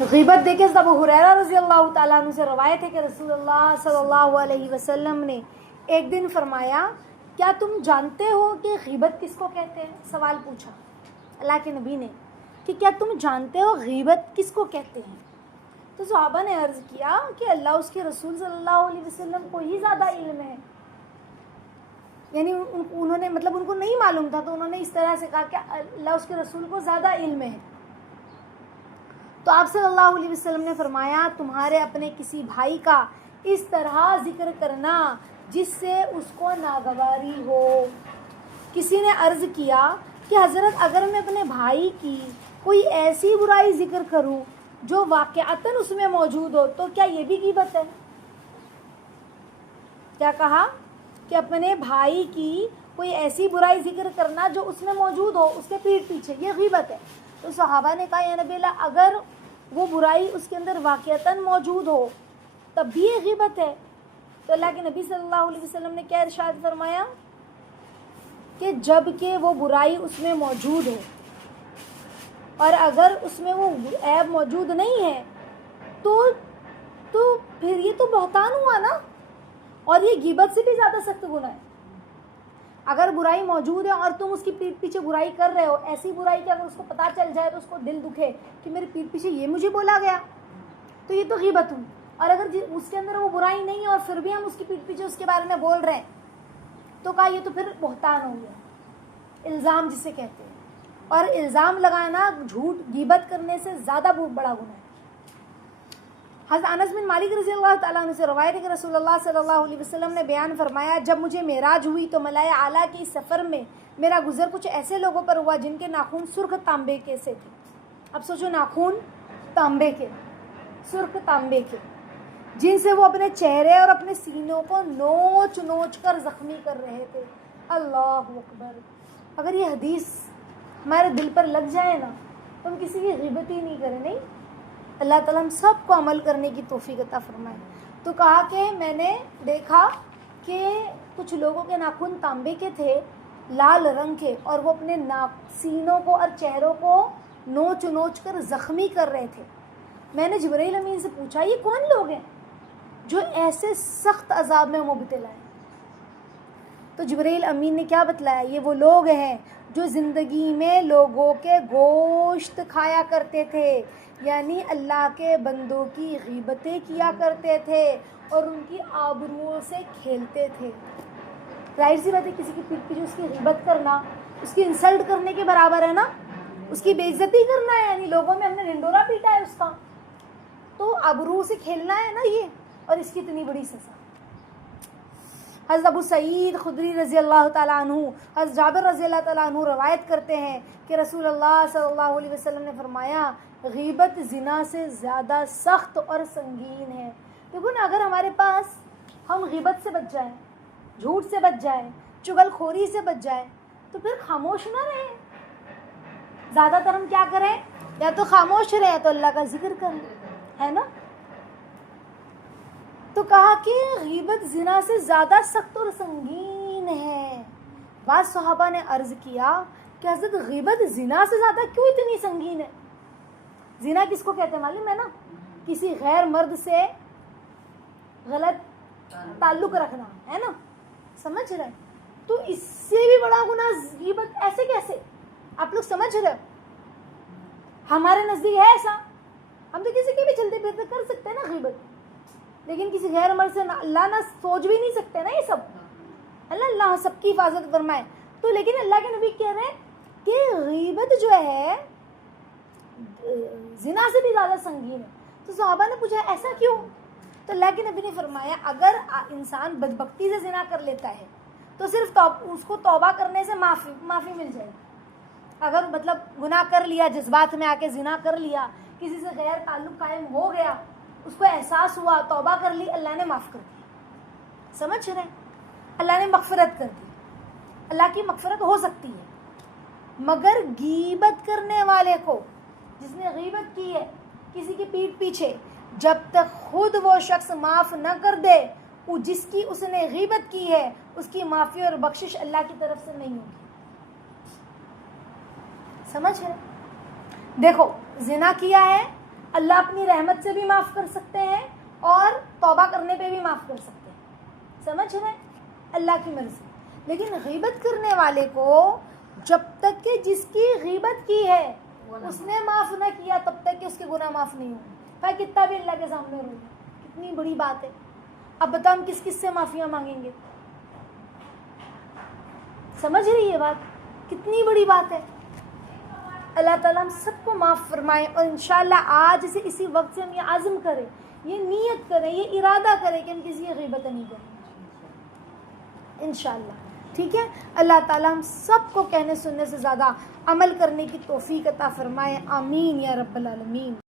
غیبت دیکھیں ابو ہریرہ رضی اللہ تعالیٰ عنہ سے روایت ہے کہ رسول اللہ صلی اللہ علیہ وسلم نے ایک دن فرمایا کیا تم جانتے ہو کہ غیبت کس کو کہتے ہیں؟ سوال پوچھا اللہ کے نبی نے کہ کیا تم جانتے ہو غیبت کس کو کہتے ہیں؟ تو صحابہ نے عرض کیا کہ اللہ اس کے رسول صلی اللہ علیہ وسلم کو ہی زیادہ علم ہے. یعنی انہوں نے ان کو نہیں معلوم تھا تو انہوں نے اس طرح سے کہا کہ اللہ اس کے رسول کو زیادہ علم ہے. تو آپ صلی اللہ علیہ وسلم نے فرمایا تمہارے اپنے کسی بھائی کا اس طرح ذکر کرنا جس سے اس کو ناگواری ہو. کسی نے عرض کیا کہ حضرت اگر میں اپنے بھائی کی کوئی ایسی برائی ذکر کروں جو واقعتاً اس میں موجود ہو تو کیا یہ بھی غیبت ہے؟ کیا کہا کہ اپنے بھائی کی کوئی ایسی برائی ذکر کرنا جو اس میں موجود ہو اس کے پیٹھ پیچھے، یہ غیبت ہے. تو صحابہ نے کہا یا نبی اللہ اگر وہ برائی اس کے اندر واقعتاً موجود ہو تب بھی یہ غیبت ہے. تو اللہ کے نبی صلی اللہ علیہ وسلم نے کیا ارشاد فرمایا کہ جب کہ وہ برائی اس میں موجود ہو اور اگر اس میں وہ عیب موجود نہیں ہے تو پھر یہ تو بہتان ہوا نا، اور یہ غیبت سے بھی زیادہ سخت گناہ ہے. اگر برائی موجود ہے اور تم اس کی پیٹھ پیچھے برائی کر رہے ہو، ایسی برائی کہ اگر اس کو پتہ چل جائے تو اس کو دل دکھے کہ میرے پیٹھ پیچھے یہ مجھے بولا گیا، تو یہ تو غیبت ہوئی. اور اگر اس کے اندر وہ برائی نہیں ہے اور پھر بھی ہم اس کی پیٹھ پیچھے اس کے بارے میں بول رہے ہیں تو کہا یہ تو پھر بہتان ہو گیا، الزام جسے کہتے ہیں. اور الزام لگانا جھوٹ غیبت کرنے سے زیادہ بہت بڑا گناہ ہے. حضرت انس بن مالک رضی اللہ تعالیٰ عنہ سے روایت ہے کہ رسول اللہ صلی اللہ علیہ وسلم نے بیان فرمایا جب مجھے معراج ہوئی تو ملائے اعلیٰ کی سفر میں میرا گزر کچھ ایسے لوگوں پر ہوا جن کے ناخن سرخ تانبے کے سے تھے. اب سوچو، ناخن تانبے کے، سرخ تانبے کے، جن سے وہ اپنے چہرے اور اپنے سینوں کو نوچ نوچ کر زخمی کر رہے تھے. اللہ اکبر. اگر یہ حدیث ہمارے دل پر لگ جائے نا تو ہم کسی کی غیبت ہی نہیں کریں. نہیں، اللہ تعالیٰ ہم سب کو عمل کرنے کی توفیق عطا فرمائے. تو کہا کہ میں نے دیکھا کہ کچھ لوگوں کے ناخن تانبے کے تھے، لال رنگ کے، اور وہ اپنے سینوں کو اور چہروں کو نوچ نوچ کر زخمی کر رہے تھے. میں نے جبرائیل امین سے پوچھا یہ کون لوگ ہیں جو ایسے سخت عذاب میں مبتلا ہیں؟ تو جبرائیل امین نے کیا بتلایا؟ یہ وہ لوگ ہیں جو زندگی میں لوگوں کے گوشت کھایا کرتے تھے، یعنی اللہ کے بندوں کی غیبتیں کیا کرتے تھے اور ان کی آبروؤں سے کھیلتے تھے. ظاہر سی بات ہے کسی کی پیٹھ پیچھے اس کی غیبت کرنا اس کی انسلٹ کرنے کے برابر ہے نا، اس کی بے عزتی کرنا ہے. یعنی لوگوں میں ہم نے ڈنڈورا پیٹا ہے اس کا، تو آبروؤں سے کھیلنا ہے نا یہ، اور اس کی اتنی بڑی سزا. حضرت ابو سعید خدری رضی اللہ تعالیٰ عنہ، حضرت جابر رضی اللہ تعالیٰ عنہ روایت کرتے ہیں کہ رسول اللہ صلی اللہ علیہ وسلم نے فرمایا غیبت زنا سے زیادہ سخت اور سنگین ہے. دیکھو نا، اگر ہمارے پاس ہم غیبت سے بچ جائیں، جھوٹ سے بچ جائیں، چغل خوری سے بچ جائیں تو پھر خاموش نہ رہیں. زیادہ تر ہم کیا کریں؟ یا تو خاموش رہیں یا تو اللہ کا ذکر کریں، ہے نا. تو کہا کہ غیبت زنا سے زیادہ سخت اور سنگین ہے. بعض صحابہ نے عرض کیا کہ حضرت غیبت زنا سے زیادہ کیوں اتنی سنگین ہے؟ زنا کس کو کہتے ہیں معلوم ہے نا؟ کسی غیر مرد سے غلط تعلق رکھنا، ہے نا، سمجھ رہے ہیں؟ تو اس سے بھی بڑا گناہ غیبت. ایسے کیسے؟ آپ لوگ سمجھ رہے ہو؟ ہمارے نزدیک ہے ایسا، ہم تو کسی کے بھی چلتے پھرتے کر سکتے ہیں نا غیبت، لیکن کسی غیر مرد سے اللہ نہ سوچ بھی نہیں سکتے نا یہ سب. اللہ سب کی حفاظت فرمائے. تو لیکن اللہ کے نبی کہہ رہے ہیں کہ غیبت جو ہے زنا سے بھی زیادہ سنگین ہے. تو صحابہ نے پوچھا ایسا کیوں؟ تو اللہ کے نبی نے فرمایا اگر انسان بدبختی سے زنا کر لیتا ہے تو صرف اس کو توبہ کرنے سے معافی مل جائے گی. اگر گناہ کر لیا، جذبات میں آ کے زنا کر لیا، کسی سے غیر تعلق قائم ہو گیا، اس کو احساس ہوا، توبہ کر لی، اللہ نے معاف کر دی. سمجھ رہے ہیں؟ اللہ نے مغفرت کر دی. اللہ کی مغفرت ہو سکتی ہے، مگر غیبت کرنے والے کو، جس نے غیبت کی ہے کسی کی پیٹھ پیچھے، جب تک خود وہ شخص معاف نہ کر دے جس کی اس نے غیبت کی ہے، اس کی معافی اور بخشش اللہ کی طرف سے نہیں ہوگی. سمجھ رہے؟ دیکھو، زنا کیا ہے اللہ اپنی رحمت سے بھی معاف کر سکتے ہیں اور توبہ کرنے پہ بھی معاف کر سکتے ہیں. سمجھ رہے ہیں؟ اللہ کی مرضی. لیکن غیبت کرنے والے کو جب تک کہ جس کی غیبت کی ہے اس نے معاف نہ کیا تب تک کہ اس کے گناہ معاف نہیں ہوں. پھر کتنا بھی اللہ کے سامنے روئے, کتنی بڑی بات ہے. اب بتاؤ ہم کس کس سے معافیاں مانگیں گے؟ سمجھ رہی ہے بات؟ کتنی بڑی بات ہے. اللہ تعالیٰ ہم سب کو معاف فرمائے, اور انشاءاللہ آج سے اسی وقت سے ہم یہ عزم کریں, یہ نیت کریں, یہ ارادہ کریں کہ ہم کسی کی غیبت نہیں کریں انشاءاللہ. ٹھیک ہے. اللہ تعالیٰ ہم سب کو کہنے سننے سے زیادہ عمل کرنے کی توفیق عطا فرمائے. آمین یا رب العالمین.